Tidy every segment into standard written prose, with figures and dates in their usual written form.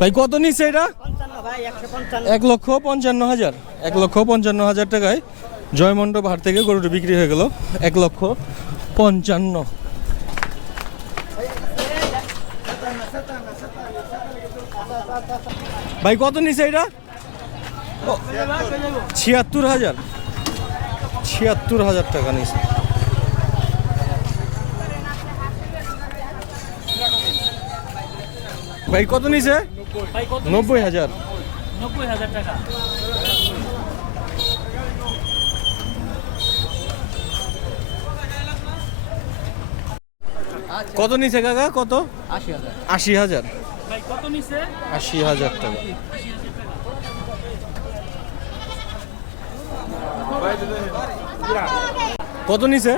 ভাই কত নিচ্ছে এটা? 1,55,000। 1,55,000 টাকায় জয়মণ্ডপ হাট থেকে গরুটি বিক্রি হয়ে গেল 1,55,000। ভাই কত নিচ্ছে এটা? 76,000। 76,000 টাকা নিচ্ছে। ভাই কত নিছে? 90,000। 90,000 টাকা। কত নিছে কাকা? কত? 80,000। 80,000। ভাই কত নিছে? 80,000 টাকা। কত নিছে?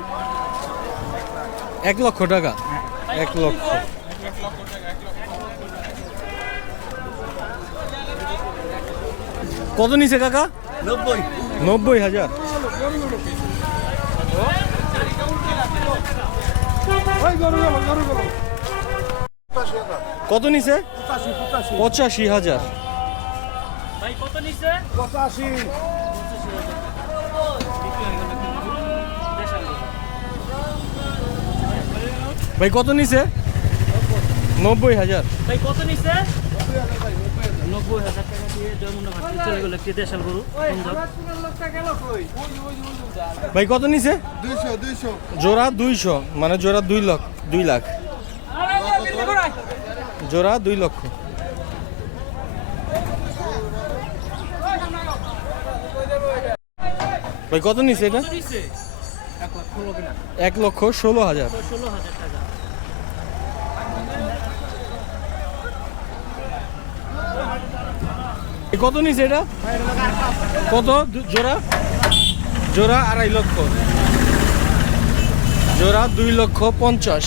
1 লক্ষ টাকা। 1 লক্ষ। কত নিছে কাকা? 90,000। কত নিছে? 85,000। ভাই কত নিছে? 85। ভাই কত নিছে? 90,000। ভাই কত নিছে? 90,000 টাকা দিয়ে জয়মন্ডপ হাট চলে গেল একটি দেশাল গরু। ভাই কত নিছে? 200। জোড়া 200, মানে জোড়া 2 লাখ। জোড়া 2 লক্ষ। ভাই কত নিছে এটা? 1,16,000। 16,000 টাকা। কত নিছে এটা? কত জোড়া? জোড়া 2.5 লক্ষ। জোড়া 2,50,000।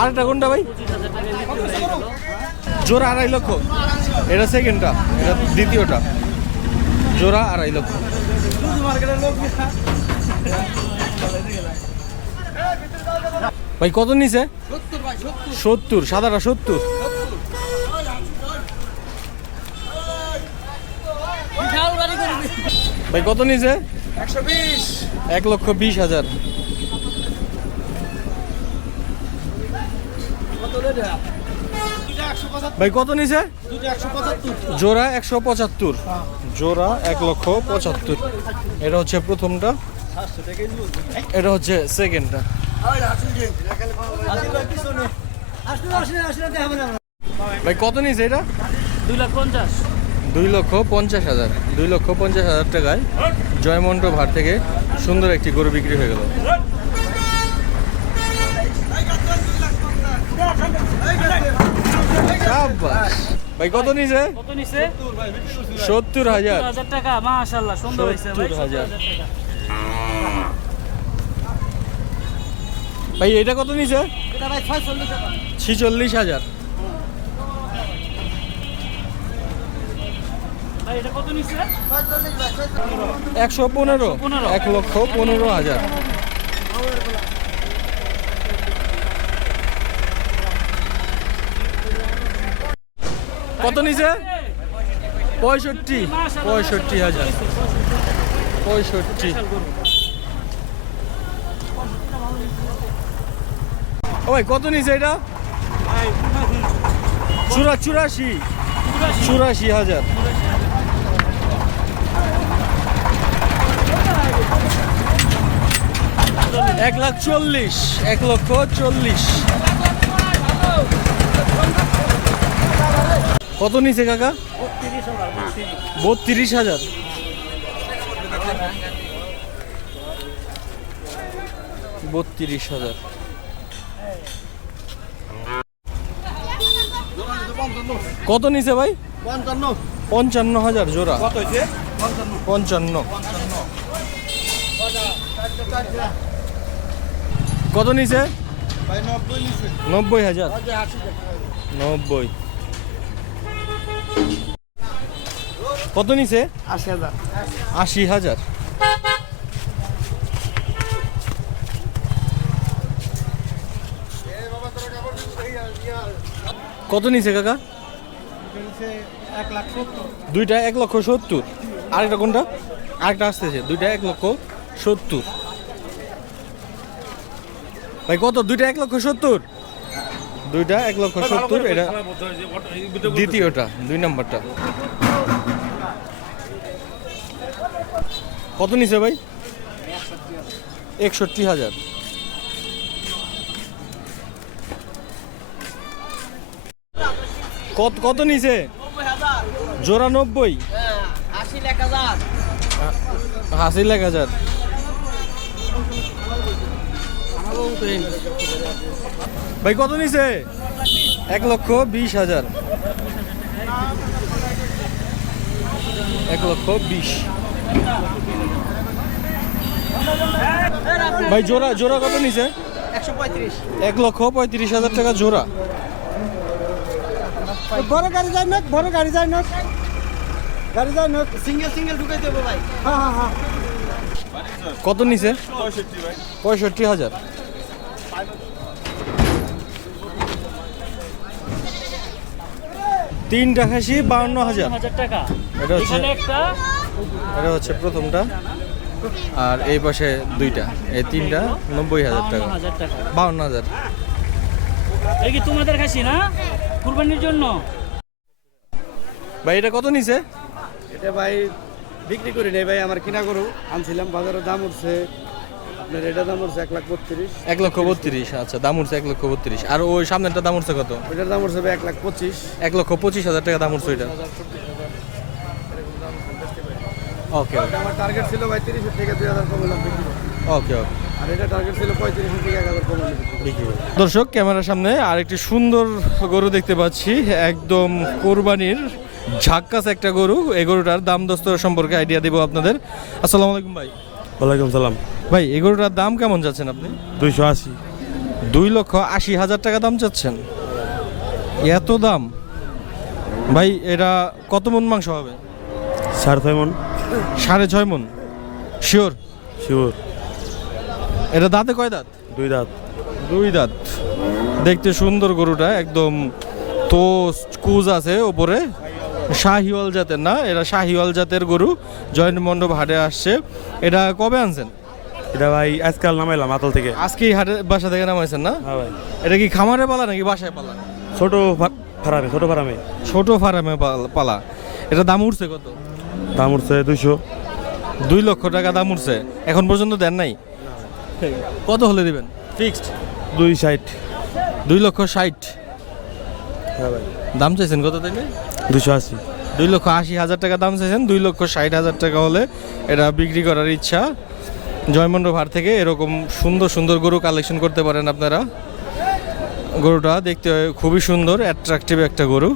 আরেকটা কোনটা ভাই? 25,000 টাকা বিক্রি হয়ে গেল। জোড়া 2.5 লক্ষ। এটা সেকেন্ডটা, এটা দ্বিতীয়টা। জোড়া 2.5 লক্ষ। ভাই কত নিছে? 70। সাদাটা 70। ভাই কত নিছে? 120। 1,20,000। ভাই কত নিছে? জোড়া 175। জোড়া 1,75,000। এটা হচ্ছে প্রথমটা, এটা হচ্ছে সেকেন্ডটা। ভাই কত নিছে এটা? 2,50,000। 2,50,000। 2,50,000 টাকায় জয়মন্ডপ হাট থেকে সুন্দর একটি গরু বিক্রি হয়ে গেল। ভাই কত নিছে? কত নিছে? 70,000। 70,000 টাকা। মাশাআল্লাহ সুন্দর হইছে ভাই। 70,000 70,000 টাকা। ভাই এটা কত নিছে? এটা ভাই 46 টাকা। 46,000। ভাই এটা কত নিছে? 46 ভাই 46। 115। 1,15,000। কত নিছে? 65। 65,000। 65। ও ভাই কত নিছে এটা? 84,000। 1,40,000। 1,40,000। কত নিছে কাকা? 32,000। 32,000। কত নিছে ভাই? 55। 55,000 জোড়া। কত হইছে? 55। কত নিছে? ভাই 90 নিছে। 90,000। 80 টাকা। 90। কত নিছে? 80,000। 80,000। কত নিছে কাকা? দুইটা 1,70,000। আরেকটা কোনটা? আরেকটা আসতেছে, দুইটা 1,70,000। ভাই কত? দুইটা 1,70,000। দুইটা 1,70,000। এটা দ্বিতীয়টা, 2 নম্বরটা। কত নিছে ভাই? 61,000। কত কত নিছে? জোড়া 90। 80,000। ভাই কত নিছে? 1,20,000। 1,20,000। ভাই জোড়া জোড়া কত নিছে? 1,35,000 টাকা জোড়া। বড় গাড়ি যায় না, বড় গাড়ি যায় না, গাড়ি যায় না, সিঙ্গেল সিঙ্গেল ঢুকাই দেবো ভাই। হ্যাঁ হ্যাঁ হ্যাঁ। কত নিছে? 65,000। তিনটা খাসি 52,000। 1,000 টাকা। এটা হচ্ছে এখানে একটা এটা হচ্ছে প্রথমটা, আর এই পাশে দুইটা, এই তিনটা 90,000 টাকা। 52,000 টাকা। 52,000। এই কি তোমাদের খাসি না কুরবানির জন্য? ভাই এটা কত নিছে? এটা ভাই বিক্রি করি নাই ভাই, আমার কিনা গরু আনছিলাম, বাজারের দাম উঠছে আপনার, এটা দাম উঠছে 1,32,000। 1,32,000। আচ্ছা, দাম উঠছে 1,32,000। আর ওই সামনেরটা দাম উঠছে কত? ওইটার দাম উঠছে ভাই 1,25,000। 1,25,000 টাকা দাম উঠছে ওইটা। ওকে ওকে আমার টার্গেট ছিল ভাই 30 থেকে 2,000 কমালাম বিক্রি করতে। ওকে ওকে। আর এটা টার্গেট ছিল 35 থেকে 1,000 কমালাম বিক্রি করতে। দর্শক, ক্যামেরার সামনে আরেকটি সুন্দর গরু দেখতে পাচ্ছি, একদম কোরবানির ঝাক্কাস একটা গরু। এই গরুটার দাম দস্তর সম্পর্কে আইডিয়া দেবো আপনাদের। আসসালামু আলাইকুম ভাই। ওয়ালাইকুম সালাম। ভাই এই গরুটার দাম কেমন যাচ্ছেন আপনি? 280। 2,80,000 টাকা দাম চাচ্ছেন? এত দাম? ভাই এটা কত মন মাংস হবে? 6.5 মন। 6.5 মন শিওর? শিওর। এটা দাঁতে কয় দাঁত? 2 দাঁত। 2 দাঁত। দেখতে সুন্দর গরুটা, একদম তো কুজ আছে ওপরে, শাহিওয়াল জাতের না, এটা শাহিওয়াল জাতের গরু। জয়েন্ট মণ্ডপ হাটে আসছে। এটা কবে আনছেন? এটা ভাই আজকাল নামাইলাম আতল থেকে। আজকেই হাটে বাসা থেকে নামাইছেন না? হ্যাঁ ভাই। এটা কি খামারে পালা নাকি বাসায় পালা? ছোট ফার্মে, ছোট ফার্মে। ছোট ফার্মে পালা। এটা দাম উঠছে কত? দাম উঠছে 200। 2 লক্ষ টাকা দাম উঠছে। এখন পর্যন্ত দেন নাই? কত হলে দিবেন ফিক্সড? 260। 2,60,000। হ্যাঁ ভাই। দাম চাইছেন কত তাইলে? 280। 2,80,000 টাকা দাম চাইছেন। 2,60,000 টাকা হলে এটা বিক্রি করার ইচ্ছা। জয়মন্ডপ হাট থেকে এরকম সুন্দর সুন্দর গরু কালেকশন করতে পারেন আপনারা। গরুটা দেখতে খুবই সুন্দর, অ্যাট্রাকটিভ একটা গরু।